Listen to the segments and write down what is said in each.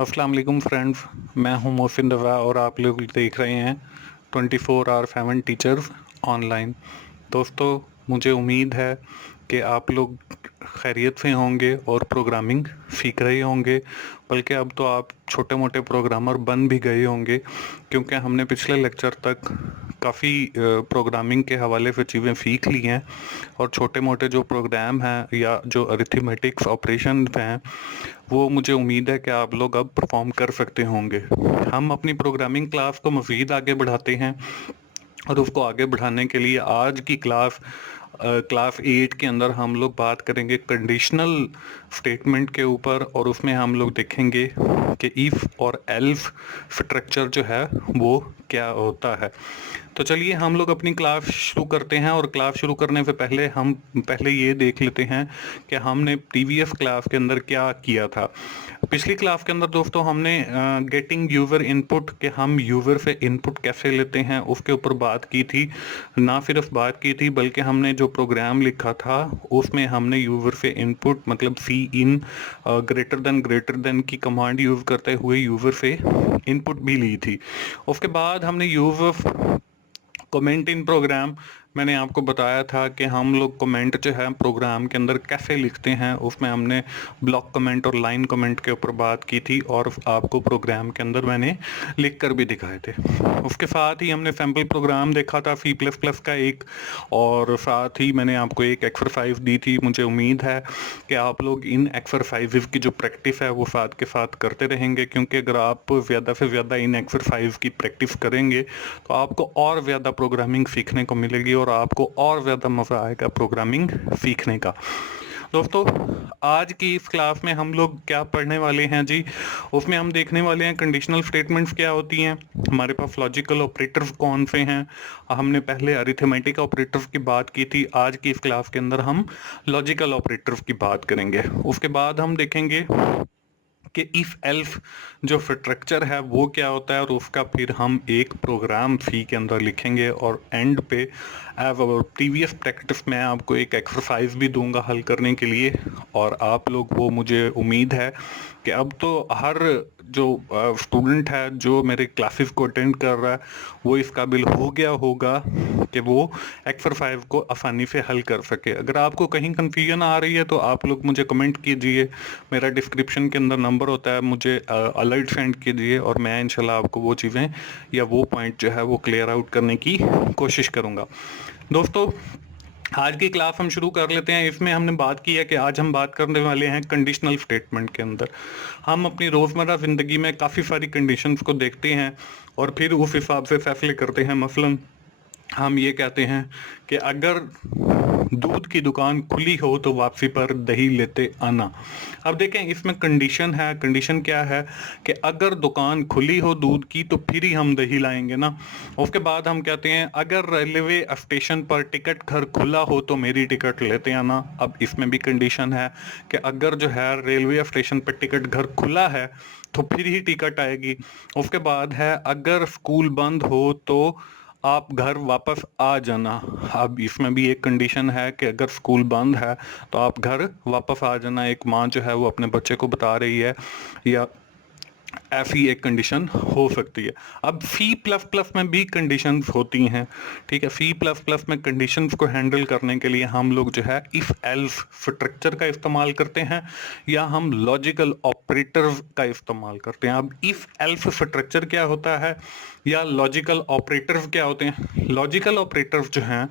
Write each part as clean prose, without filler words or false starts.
अस्सलाम वालेकुम फ्रेंड्स। मैं हूं मोहसिन रज़ा और आप लोग देख रहे हैं 24 आवर 7 टीचर्स ऑनलाइन। दोस्तों, मुझे उम्मीद है कि आप लोग खैरियत से होंगे और प्रोग्रामिंग सीख रहे होंगे, बल्कि अब तो आप छोटे मोटे प्रोग्रामर बन भी गए होंगे, क्योंकि हमने पिछले लेक्चर तक काफ़ी प्रोग्रामिंग के हवाले से चीज़ें सीख ली हैं और छोटे मोटे जो प्रोग्राम हैं या जो अरिथमेटिक्स ऑपरेशन हैं वो मुझे उम्मीद है कि आप लोग अब परफॉर्म कर सकते होंगे। हम अपनी प्रोग्रामिंग क्लास को मज़ीद आगे बढ़ाते हैं और उसको आगे बढ़ाने के लिए आज की क्लास 8 के अंदर हम लोग बात करेंगे कंडीशनल स्टेटमेंट के ऊपर, और उसमें हम लोग देखेंगे कि इफ़ और एल्फ स्ट्रक्चर जो है वो क्या होता है। तो चलिए हम लोग अपनी क्लास शुरू करते हैं, और क्लास शुरू करने से पहले हम पहले ये देख लेते हैं कि हमने प्रीवियस क्लास के अंदर क्या किया था। पिछली क्लास के अंदर दोस्तों हमने गेटिंग यूज़र इनपुट, के हम यूज़र से इनपुट कैसे लेते हैं उसके ऊपर बात की थी। ना सिर्फ बात की थी बल्कि हमने जो प्रोग्राम लिखा था उसमें हमने यूज़र से इनपुट मतलब सी इन ग्रेटर देन की कमांड यूज़ करते हुए यूज़र से इनपुट भी ली थी। उसके बाद हमने यूज़र कमेंट इन प्रोग्राम, मैंने आपको बताया था कि हम लोग कमेंट जो है प्रोग्राम के अंदर कैसे लिखते हैं, उसमें हमने ब्लॉक कमेंट और लाइन कमेंट के ऊपर बात की थी और आपको प्रोग्राम के अंदर मैंने लिख कर भी दिखाए थे। उसके साथ ही हमने सैम्पल प्रोग्राम देखा था C++ का एक, और साथ ही मैंने आपको एक एक्सरसाइज दी थी। मुझे उम्मीद है कि आप लोग इन एक्सरसाइज की जो प्रैक्टिस है वो साथ के साथ करते रहेंगे, क्योंकि अगर आप ज़्यादा से ज़्यादा इन एक्सरसाइज की प्रैक्टिस करेंगे तो आपको और ज़्यादा प्रोग्रामिंग सीखने को मिलेगी और आपको और ज़्यादा मज़ा आएगा प्रोग्रामिंग सीखने का। दोस्तों, आज की इस क्लास में हम लोग क्या पढ़ने वाले हैं जी, उसमें हम देखने वाले हैं कंडीशनल स्टेटमेंट्स क्या होती हैं, हमारे पास लॉजिकल ऑपरेटर्स कौन से हैं। हमने पहले अरिथमेटिक ऑपरेटर्स की बात की थी, आज की इस क्लास के अंदर हम लॉजिकल ऑपरेटर्स की बात करेंगे। उसके बाद हम देखेंगे कि इफ एल्फ जो स्ट्रक्चर है वो क्या होता है, और उसका फिर हम एक प्रोग्राम सी के अंदर लिखेंगे, और एंड पे एज अवर प्रीवियस प्रैक्टिस मैं आपको एक एक्सरसाइज भी दूंगा हल करने के लिए, और आप लोग वो, मुझे उम्मीद है कि अब तो हर जो स्टूडेंट है जो मेरे क्लासेस को अटेंड कर रहा है वो इस काबिल हो गया होगा कि वो एक्सरसाइज को आसानी से हल कर सके। अगर आपको कहीं कंफ्यूजन आ रही है तो आप लोग मुझे कमेंट कीजिए, मेरा डिस्क्रिप्शन के अंदर नंबर होता है, मुझे अलर्ट सेंड कीजिए और मैं इंशाल्लाह आपको वो चीज़ें या वो पॉइंट जो है वो क्लियर आउट करने की कोशिश करूँगा। दोस्तों, आज की क्लास हम शुरू कर लेते हैं। इसमें हमने बात की है कि आज हम बात करने वाले हैं कंडीशनल स्टेटमेंट के अंदर। हम अपनी रोज़मर्रा ज़िंदगी में काफ़ी सारी कंडीशंस को देखते हैं और फिर उस हिसाब से फैसले करते हैं। मसलन हम ये कहते हैं कि अगर दूध की दुकान खुली हो तो वापसी पर दही लेते आना। अब देखें, इसमें कंडीशन है। कंडीशन क्या है कि अगर दुकान खुली हो दूध की तो फिर ही हम दही लाएंगे ना। उसके बाद हम कहते हैं अगर रेलवे स्टेशन पर टिकट घर खुला हो तो मेरी टिकट लेते आना। अब इसमें भी कंडीशन है कि अगर जो है रेलवे स्टेशन पर टिकट घर खुला है तो फिर ही टिकट आएगी। उसके बाद है अगर स्कूल बंद हो तो आप घर वापस आ जाना। अब इसमें भी एक कंडीशन है कि अगर स्कूल बंद है तो आप घर वापस आ जाना। एक माँ जो है वो अपने बच्चे को बता रही है, या ऐसी एक कंडीशन हो सकती है। अब C++ में भी कंडीशंस होती हैं, ठीक है। C++ में कंडीशंस को हैंडल करने के लिए हम लोग जो है इफ एल्फ स्ट्रक्चर का इस्तेमाल करते हैं या हम लॉजिकल ऑपरेटर्स का इस्तेमाल करते हैं। अब इफ एल्फ स्ट्रक्चर क्या होता है या लॉजिकल ऑपरेटर्स क्या होते हैं। लॉजिकल ऑपरेटर्स जो हैं,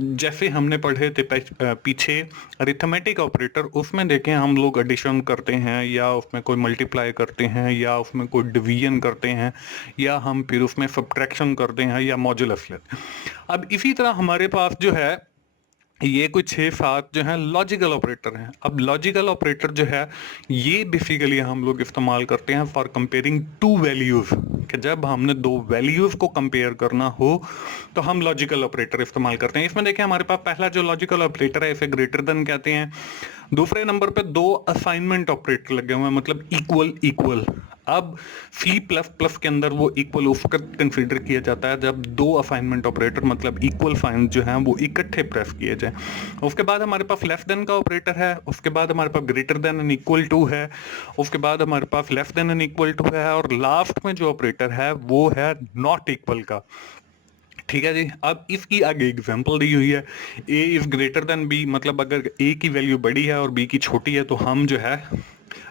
जैसे हमने पढ़े थे पीछे अरिथमेटिक ऑपरेटर, उसमें देखें हम लोग एडिशन करते हैं या उसमें कोई मल्टीप्लाई करते हैं या उसमें कोई डिवीजन करते हैं या हम फिर उसमें सब्ट्रैक्शन करते हैं या मॉड्यूलस लेते हैं। अब इसी तरह हमारे पास जो है ये कुछ 6-7 जो है लॉजिकल ऑपरेटर हैं। अब लॉजिकल ऑपरेटर जो है ये बेसिकली हम लोग इस्तेमाल करते हैं फॉर कंपेयरिंग टू वैल्यूज, कि जब हमने दो वैल्यूज को कंपेयर करना हो तो हम लॉजिकल ऑपरेटर इस्तेमाल करते हैं। इसमें देखिए हमारे पास पहला जो लॉजिकल ऑपरेटर है इसे ग्रेटर देन कहते हैं। दूसरे नंबर पे दो असाइनमेंट ऑपरेटर लगे हुए हैं, मतलब इक्वल इक्वल। अब सी प्लस प्लस के अंदर वो इक्वल उसका कंसीडर किया जाता है जब दो असाइनमेंट ऑपरेटर मतलब इक्वल साइन जो हैं वो इकट्ठे प्रेस किए जाएं। उसके बाद हमारे पास लेस देन का ऑपरेटर है, उसके बाद हमारे पास greater than and equal to है, उसके बाद हमारे पास less than and equal to है, और लास्ट में जो ऑपरेटर है वो है नॉट इक्वल का। ठीक है जी। अब इसकी आगे एग्जांपल दी हुई है, ए इज ग्रेटर देन बी, मतलब अगर ए की वैल्यू बड़ी है और बी की छोटी है तो हम जो है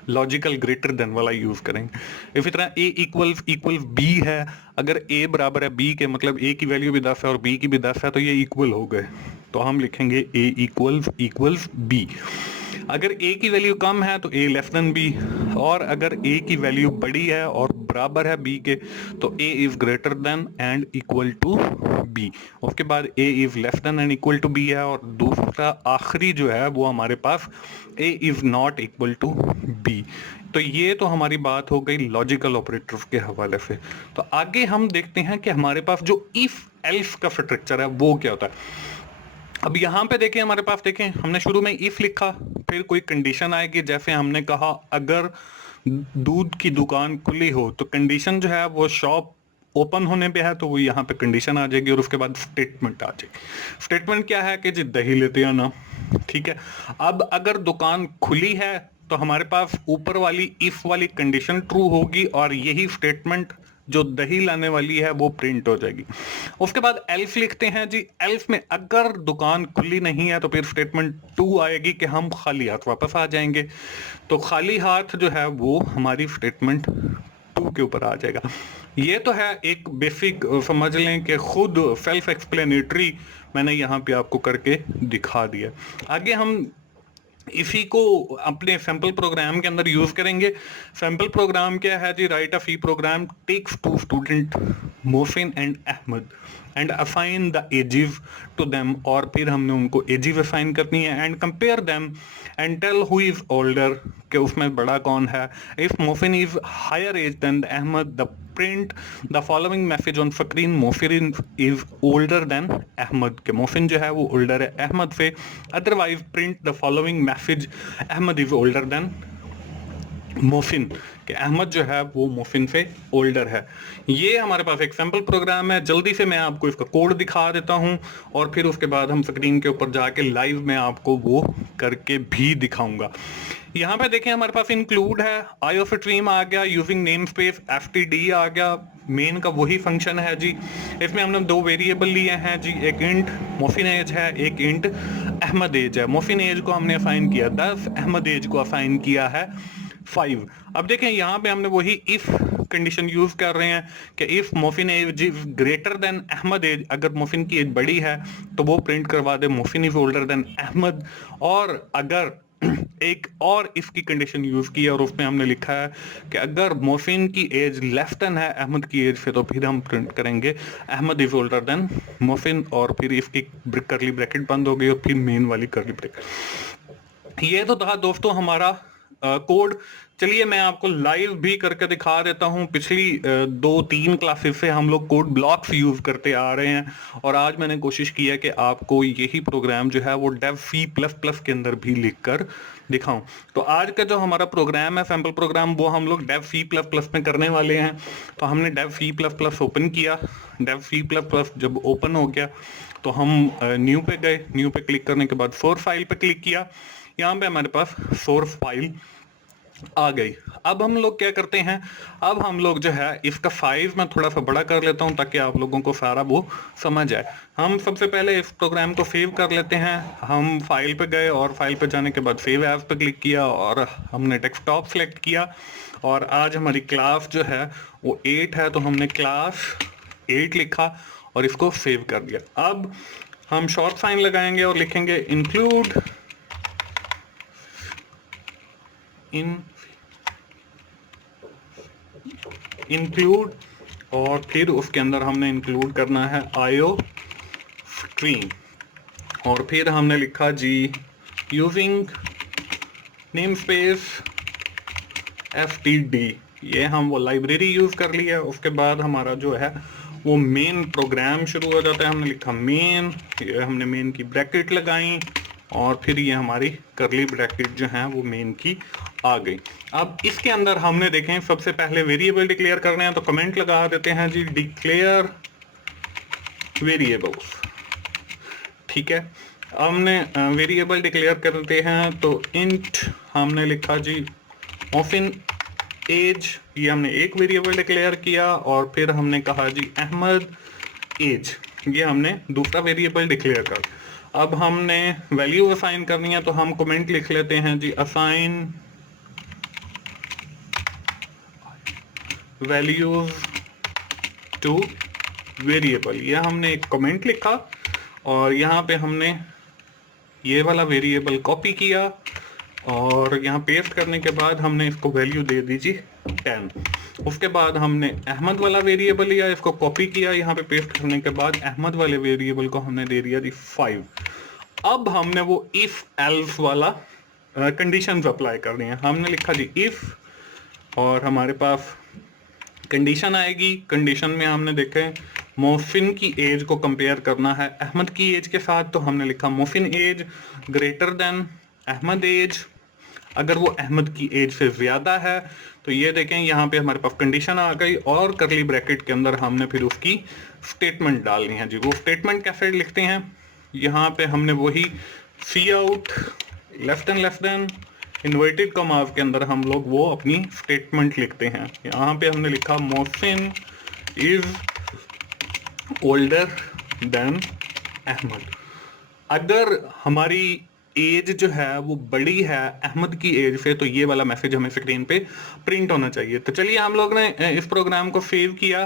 लॉजिकल ग्रेटर देन वाला यूज करेंगे। इसी तरह ए इक्वल इक्वल बी है, अगर ए बराबर है बी के मतलब ए की वैल्यू भी 10 है और बी की भी 10 है तो ये इक्वल हो गए, तो हम लिखेंगे ए इक्वल्स बी। अगर ए की वैल्यू कम है तो ए लेस देन बी, और अगर ए की वैल्यू बड़ी है और बराबर है बी के तो A is greater than and equal to B. उसके बाद A is less than and equal to B है, और दूसरा आखिरी जो है वो हमारे पास A is not equal to B. तो ये तो हमारी बात हो गई लॉजिकल ऑपरेटर्स के हवाले से। तो आगे हम देखते हैं कि हमारे पास जो इफ एल्स का स्ट्रक्चर है वो क्या होता है। अब यहाँ पे देखें, हमारे पास देखें हमने शुरू में इफ लिखा, फिर कोई कंडीशन आएगी, जैसे हमने कहा अगर दूध की दुकान खुली हो तो कंडीशन जो है वो शॉप ओपन होने पे है, तो वो यहाँ पे कंडीशन आ जाएगी और उसके बाद स्टेटमेंट आ जाएगी। स्टेटमेंट क्या है कि जी दही लेते हो ना, ठीक है। अब अगर दुकान खुली है तो हमारे पास ऊपर वाली इफ वाली कंडीशन ट्रू होगी और यही स्टेटमेंट जो दही लाने वाली है वो प्रिंट हो जाएगी। उसके बाद एल्स लिखते हैं जी, एल्स में अगर दुकान खुली नहीं है तो फिर स्टेटमेंट 2 आएगी कि हम खाली हाथ वापस आ जाएंगे। तो खाली हाथ जो है वो हमारी स्टेटमेंट 2 के ऊपर आ जाएगा। ये तो है एक बेसिक, समझ लें कि खुद सेल्फ एक्सप्लेनेटरी मैंने यहाँ पे आपको करके दिखा दिया। आगे हम इसी को अपने सैंपल प्रोग्राम के अंदर यूज करेंगे। सैंपल प्रोग्राम क्या है जी, write a C program takes to student Mohsin and Ahmad and assign the ages to them, और फिर हमने उनको एजेस असाइन करनी है and compare them and tell who is older, कि उसमें बड़ा कौन है। If Mohsin is higher age than Ahmad the print the following message on screen, Mohsin is older than Ahmad, के मोहसिन जो है वो ओल्डर है अहमद से। Otherwise print the following message, Ahmed is older than Mohsin, कि अहमद जो है वो मोहसिन से ओल्डर है। ये हमारे पास एक सैंपल प्रोग्राम है। जल्दी से मैं आपको इसका कोड दिखा देता हूं और फिर उसके बाद हम स्क्रीन के ऊपर जाके लाइव में आपको वो करके भी दिखाऊंगा। यहाँ पे देखें हमारे पास इंक्लूड है, आई ऑफ स्ट्रीम आ गया, यूजिंग नेम स्पेस एफटीडी आ गया, मेन का वही फंक्शन है जी। इसमें हमने दो वेरिएबल लिए हैं जी, एक इंट मोहसिन एज है, एक इंट अहमद एज है। मोहसिन एज को हमने असाइन किया 10, अहमद एज को असाइन किया है 5। अब देखें यहाँ पे हमने वही इफ कंडीशन यूज कर रहे हैं कि if Mohsin age greater than Ahmed age, अगर मोहसिन की एज बड़ी है तो वो प्रिंट करवा दे Mohsin is older than Ahmad. और अगर एक और इफ की कंडीशन यूज की है और उसमें हमने लिखा है कि अगर मोहसिन की एज लेस देन है अहमद की एज से, तो फिर हम प्रिंट करेंगे Ahmed is older than Mohsin, और फिर इफ की करली ब्रैकेट बंद हो गई और फिर मेन वाली करली ब्रैकेट। ये तो था दोस्तों हमारा कोड। चलिए मैं आपको लाइव भी करके दिखा देता हूं। पिछली 2-3 क्लासेस से हम लोग कोड ब्लॉक्स यूज करते आ रहे हैं और आज मैंने कोशिश की है कि आपको यही प्रोग्राम जो है वो डेव सी प्लस प्लस के अंदर भी लिख कर दिखाऊं। तो आज का जो हमारा प्रोग्राम है सैंपल प्रोग्राम, वो हम लोग डेव सी प्लस प्लस में करने वाले हैं। तो हमने Dev C plus plus open किया। डेव सी प्लस प्लस जब ओपन हो गया तो हम न्यू पे गए। न्यू पे क्लिक करने के बाद सोर्स फाइल पे क्लिक किया। यहाँ पे हमारे पास सोर्स फाइल आ गई। अब हम लोग क्या करते हैं, अब हम लोग जो है इसका साइज मैं थोड़ा सा बड़ा कर लेता हूं ताकि आप लोगों को सारा वो समझ आए। हम सबसे पहले इस प्रोग्राम को सेव कर लेते हैं। हम फाइल पे गए और फाइल पे जाने के बाद सेव एज पे क्लिक किया और हमने डेस्कटॉप सेलेक्ट किया। और आज हमारी क्लास जो है वो 8 है, तो हमने क्लास 8 लिखा और इसको सेव कर दिया। अब हम शॉर्ट साइन लगाएंगे और लिखेंगे इंक्लूड और फिर उसके अंदर हमने इंक्लूड करना है आईओ स्ट्रीम, और फिर हमने लिखा जी यूजिंग नेम स्पेस एफटीडी। ये हम वो लाइब्रेरी यूज कर ली है। उसके बाद हमारा जो है वो मेन प्रोग्राम शुरू हो जाता है। हमने लिखा मेन, ये हमने मेन की ब्रैकेट लगाई, और फिर ये हमारी करली ब्रैकेट जो है वो मेन की आ गई। अब इसके अंदर हमने देखें सबसे पहले वेरिएबल डिक्लेयर करने हैं, तो कमेंट लगा देते हैं जी डिक्लेयर वेरिएबल्स। ठीक है, हमने वेरिएबल डिक्लेयर करते हैं, तो इंट हमने लिखा जी मोफिन एज, ये हमने एक वेरिएबल डिक्लेयर किया, और फिर हमने कहा जी अहमद एज, ये हमने दूसरा वेरिएबल डिक्लेयर कर। अब हमने वैल्यू असाइन करनी है, तो हम कमेंट लिख लेते हैं जी असाइन वैल्यूज टू वेरिएबल। ये हमने एक कमेंट लिखा और यहाँ पे हमने ये वाला वेरिएबल कॉपी किया, और यहाँ पेस्ट करने के बाद हमने इसको वैल्यू दे दीजिए 10। उसके बाद हमने अहमद वाला वेरिएबल लिया, इसको कॉपी किया, यहाँ पे पेस्ट करने के बाद अहमद वाले वेरिएबल को हमने दे दिया जी 5। अब हमने वो इफ एल्स वाला कंडीशंस अप्लाई करनी है। हमने लिखा जी इफ, और हमारे पास कंडीशन आएगी। कंडीशन में हमने देखे मोफिन की एज को कंपेयर करना है अहमद की एज के साथ, तो हमने लिखा Mohsin age greater than Ahmed age. अगर वो अहमद की एज से ज़्यादा है तो ये देखें यहाँ पे हमारे पास कंडीशन आ गई, और करली ब्रैकेट के अंदर हमने फिर उसकी स्टेटमेंट डालनी है जी। वो स्टेटमेंट कैसे लिखते हैं, यहाँ पे हमने वही cout less than inverted commas के अंदर हम लोग वो अपनी स्टेटमेंट लिखते हैं। यहाँ पे हमने लिखा Mohsin is older than Ahmed. अगर हमारी एज जो है वो बड़ी है अहमद की एज से, तो ये वाला मैसेज हमें स्क्रीन पे प्रिंट होना चाहिए। तो चलिए हम लोग ने इस प्रोग्राम को सेव किया।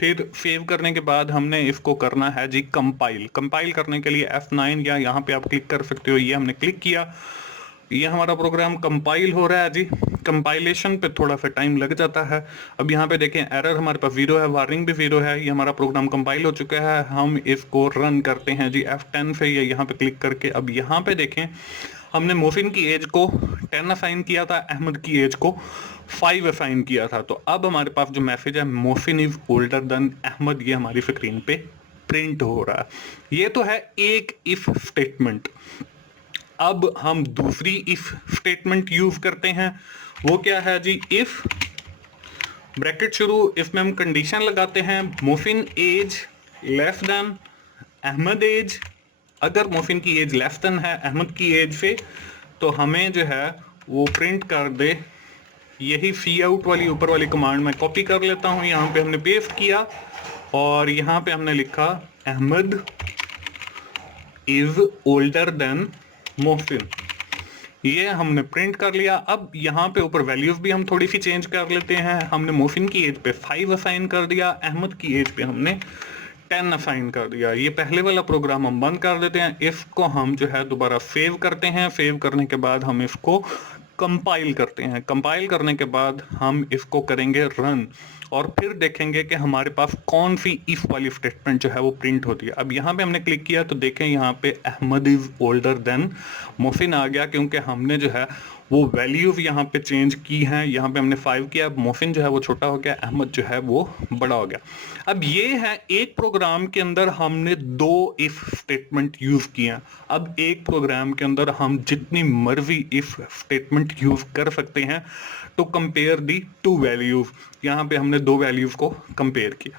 फिर सेव करने के बाद हमने इसको करना है जी कंपाइल। कंपाइल करने के लिए F9 या यहाँ पे आप क्लिक कर सकते हो, ये हमने क्लिक किया, ये हमारा प्रोग्राम कंपाइल हो रहा है जी। कंपाइलेशन पे थोड़ा सा टाइम लग जाता है। अब यहाँ पे देखें एरर हमारे पास 0 है, वार्निंग भी 0 है। ये हमारा प्रोग्राम कंपाइल हो चुका है। हम इसको रन करते हैं जी F10 से, या यहाँ पे क्लिक करके। अब यहाँ पे देखें हमने मोहसिन की एज को 10 असाइन किया था, अहमद की एज को 5 असाइन किया था। तो अब हमारे पास जो मैसेज है Mohsin is older than Ahmed, ये हमारी स्क्रीन पे प्रिंट हो रहा है। ये तो है एक इफ स्टेटमेंट। अब हम दूसरी इफ स्टेटमेंट यूज करते हैं, वो क्या है जी इफ ब्रैकेट शुरू, इसमें हम कंडीशन लगाते हैं Mohsin age less than Ahmed age. अगर मोहसिन की एज लेस देन है अहमद की एज से, तो हमें जो है वो प्रिंट कर दे। यही सी आउट वाली ऊपर वाली कमांड मैं कॉपी कर लेता हूँ, यहाँ पे हमने पेस्ट किया, और यहाँ पे हमने लिखा Ahmed is older than Mohsin, ये हमने प्रिंट कर लिया। अब यहाँ पे ऊपर वैल्यूज भी हम थोड़ी सी चेंज कर लेते हैं। हमने मोहसिन की एज पे 5 असाइन कर दिया, अहमद की एज पे हमने 10 असाइन कर दिया। ये पहले वाला प्रोग्राम हम बंद कर देते हैं। इसको हम जो है दोबारा सेव करते हैं। सेव करने के बाद हम इसको कंपाइल करते हैं। कंपाइल करने के बाद हम इसको करेंगे रन, और फिर देखेंगे कि हमारे पास कौन सी इफ वाली स्टेटमेंट जो है वो प्रिंट होती है। अब यहाँ पे हमने क्लिक किया तो देखें यहाँ पे Ahmad is older than Mohsin आ गया, क्योंकि हमने जो है वो वैल्यूज यहाँ पे चेंज की हैं। यहाँ पे हमने 5 किया, अब मोहसिन जो है वो छोटा हो गया, अहमद जो है वो बड़ा हो गया। अब ये है एक प्रोग्राम के अंदर हमने 2 इफ स्टेटमेंट यूज किया। अब एक प्रोग्राम के अंदर हम जितनी मर्जी इफ स्टेटमेंट यूज कर सकते हैं टू कंपेयर दी 2 वैल्यूज। यहाँ पे हमने 2 वैल्यूज को कंपेयर किया।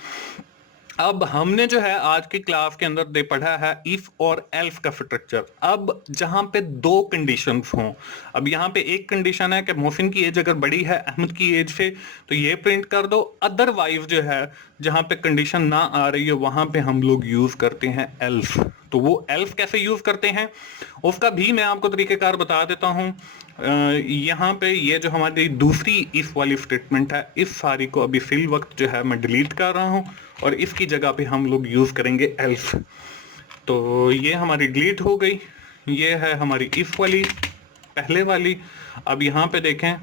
अब हमने जो है आज की क्लास के अंदर पढ़ा है इफ और एल्स का स्ट्रक्चर। अब जहां पे 2 कंडीशंस हों, अब यहाँ पे एक कंडीशन है कि मोहसिन की एज अगर बड़ी है अहमद की एज से, तो ये प्रिंट कर दो। अदरवाइज जो है जहां पे कंडीशन ना आ रही है वहां पे हम लोग यूज करते हैं एल्स। तो वो एल्स कैसे यूज करते हैं उसका भी मैं आपको तरीकेकार बता देता हूँ। यहाँ पे ये जो हमारी दूसरी इफ वाली स्टेटमेंट है, इस सारी को अभी फिल वक्त जो है मैं डिलीट कर रहा हूँ, और इसकी जगह पे हम लोग यूज करेंगे एल्स। तो ये हमारी डिलीट हो गई। ये है हमारी इफ वाली पहले वाली। अब यहाँ पे देखें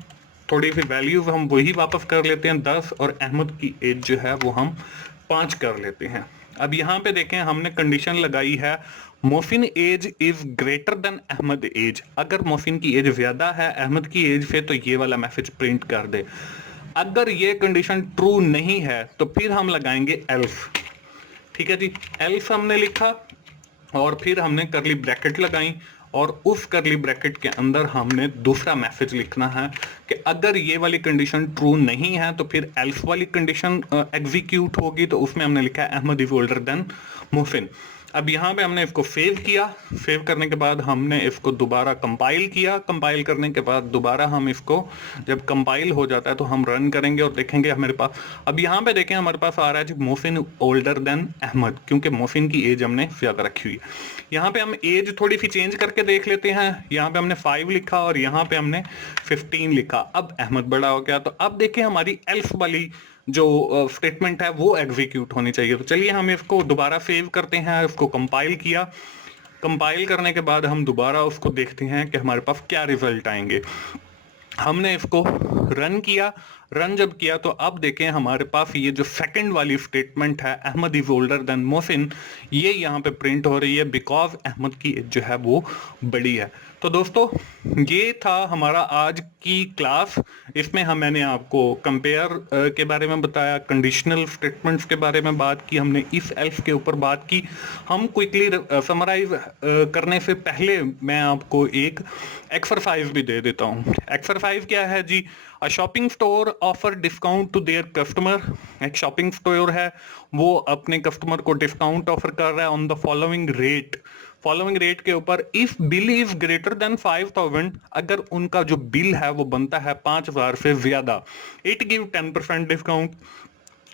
थोड़ी सी वैल्यूज हम वही वापस कर लेते हैं 10, और अहमद की एज जो है वो हम 5 कर लेते हैं। अब यहाँ पे देखें हमने कंडीशन लगाई है Mohsin age is greater than Ahmed age. अगर मोहसिन की एज ज्यादा है अहमद की एज से, तो ये वाला मैसेज प्रिंट कर दे। अगर ये कंडीशन ट्रू नहीं है तो फिर हम लगाएंगे एल्स। ठीक है जी, एल्स हमने लिखा और फिर हमने करली ब्रैकेट लगाई, और उस करली ब्रैकेट के अंदर हमने दूसरा मैसेज लिखना है कि अगर ये वाली कंडीशन ट्रू नहीं है तो फिर एल्स वाली कंडीशन एग्जीक्यूट होगी। तो उसमें हमने लिखा है Ahmed is older than Mohsin. अब यहाँ पे हमने इसको सेव किया, सेव करने के बाद हमने इसको दोबारा कंपाइल किया, कंपाइल करने के बाद दोबारा हम इसको जब कंपाइल हो जाता है तो हम रन करेंगे और देखेंगे हमारे पास, अब यहाँ पे देखें हमारे पास आ रहा है जी मोहसिन ओल्डर देन अहमद, क्योंकि मोहसिन की एज हमने ज्यादा रखी हुई है। यहाँ पे हम एज थोड़ी सी चेंज करके देख लेते हैं, यहाँ पे हमने 5 लिखा और यहाँ पे हमने 15 लिखा। अब अहमद बड़ा हो गया, तो अब देखें हमारी एल्स वाली जो स्टेटमेंट है वो एग्जीक्यूट होनी चाहिए। तो चलिए हम इसको दोबारा सेव करते हैं, इसको कंपाइल किया, कंपाइल करने के बाद हम दोबारा उसको देखते हैं कि हमारे पास क्या रिजल्ट आएंगे। हमने इसको रन किया, रन जब किया तो अब देखें हमारे पास ये जो सेकंड वाली स्टेटमेंट है Ahmed is older than Mohsin, ये यहाँ पे प्रिंट हो रही है बिकॉज अहमद की एज जो है वो बड़ी है। तो दोस्तों ये था हमारा आज की क्लास। इसमें मैंने आपको कंपेयर के बारे में बताया, कंडीशनल स्टेटमेंट्स के बारे में बात की, हमने इफ एल्स के ऊपर बात की। हम क्विकली समराइज करने से पहले मैं आपको एक एक्सरसाइज भी दे देता हूँ। एक्सरसाइज क्या है जी? A shopping store offer discount to their customer. एक शॉपिंग स्टोर है, वो अपने कस्टमर को डिस्काउंट ऑफर कर रहा है on the following rate. Following rate के ऊपर if bill is greater then 5000, अगर उनका जो बिल है वो बनता है 5000 से ज्यादा, इट गिव 10% डिस्काउंट,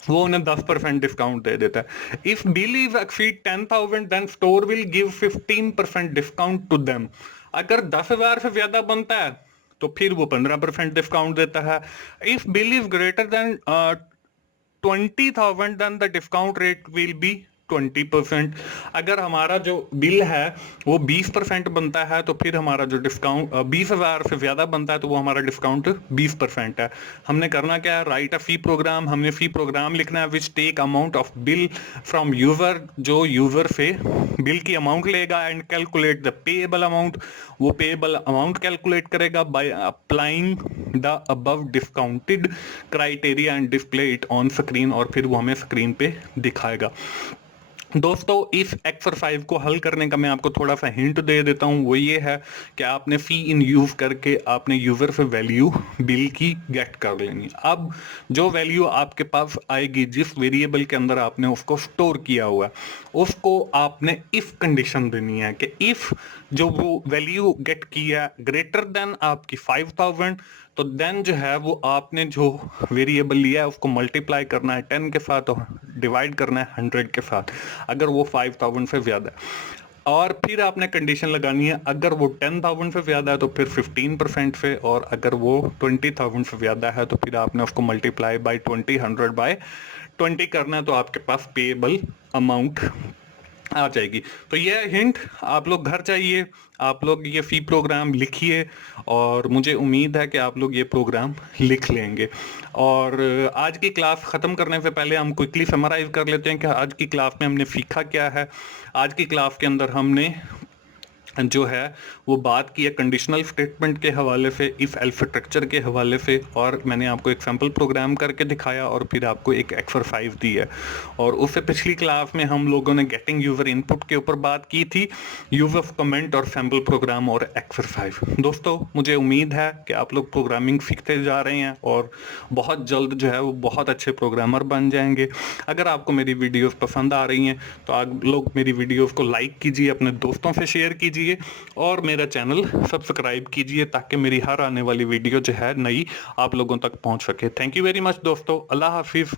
वो उन्हें 10% डिस्काउंट दे देता है। If bill is exceed 10,000 then store will give 15% discount to them. अगर 10,000 से ज्यादा बनता है तो फिर वो 15% डिस्काउंट देता है। If bill is greater than 20,000 then the discount rate will be 20%। अगर हमारा जो बिल है वो 20% बनता है तो फिर हमारा जो डिस्काउंट 20,000 से ज्यादा बनता है तो वो हमारा डिस्काउंट 20% है। हमने करना क्या है? Write a fee program. हमने फी प्रोग्राम लिखना है which take amount of bill from user, जो यूजर से बिल की अमाउंट लेगा, and calculate the payable amount, वो पेएबल अमाउंट कैलकुलेट करेगा by applying the above discounted criteria and display it on screen, और फिर वो हमें स्क्रीन पे दिखाएगा। दोस्तों इस एक्सरसाइज को हल करने का मैं आपको थोड़ा सा हिंट दे देता हूं, वो ये है कि आपने फी इन यूज करके आपने यूजर से वैल्यू बिल की गेट कर लेनी। अब जो वैल्यू आपके पास आएगी, जिस वेरिएबल के अंदर आपने उसको स्टोर किया हुआ है, उसको आपने इफ कंडीशन देनी है कि इफ जो वो वैल्यू गेट की है ग्रेटर देन आपकी 5000, तो देन जो है वो आपने जो वेरिएबल लिया है उसको मल्टीप्लाई करना है 10 के साथ और डिवाइड करना है 100 के साथ, अगर वो 5000 से ज्यादा है। और फिर आपने कंडीशन लगानी है, अगर वो 10,000 से ज्यादा है तो फिर 15% से, और अगर वो 20,000 से ज्यादा है तो फिर आपने उसको मल्टीप्लाई बाई 20, 100 बाई 20 करना है, तो आपके पास पेएबल अमाउंट आ जाएगी। तो ये हिंट आप लोग घर जाइए, आप लोग ये फी प्रोग्राम लिखिए, और मुझे उम्मीद है कि आप लोग ये प्रोग्राम लिख लेंगे। और आज की क्लास ख़त्म करने से पहले हम क्विकली समराइज कर लेते हैं कि आज की क्लास में हमने सीखा क्या है। आज की क्लास के अंदर हमने जो है वो बात की है कंडीशनल स्टेटमेंट के हवाले से, इफ एल्फ स्ट्रक्चर के हवाले से, और मैंने आपको एक सैम्पल प्रोग्राम करके दिखाया और फिर आपको एक एक्सरसाइज दी है। और उससे पिछली क्लास में हम लोगों ने गेटिंग यूजर इनपुट के ऊपर बात की थी, यूज ऑफ कमेंट और सैम्पल प्रोग्राम और एक्सरसाइज। दोस्तों मुझे उम्मीद है कि आप लोग प्रोग्रामिंग सीखते जा रहे हैं और बहुत जल्द जो है वो बहुत अच्छे प्रोग्रामर बन जाएंगे। अगर आपको मेरी वीडियोस पसंद आ रही हैं तो आप लोग मेरी वीडियोस को लाइक कीजिए, अपने दोस्तों से शेयर कीजिए, और मेरा चैनल सब्सक्राइब कीजिए ताकि मेरी हर आने वाली वीडियो जो है नई आप लोगों तक पहुंच सके। थैंक यू वेरी मच दोस्तों, अल्लाह हाफिज।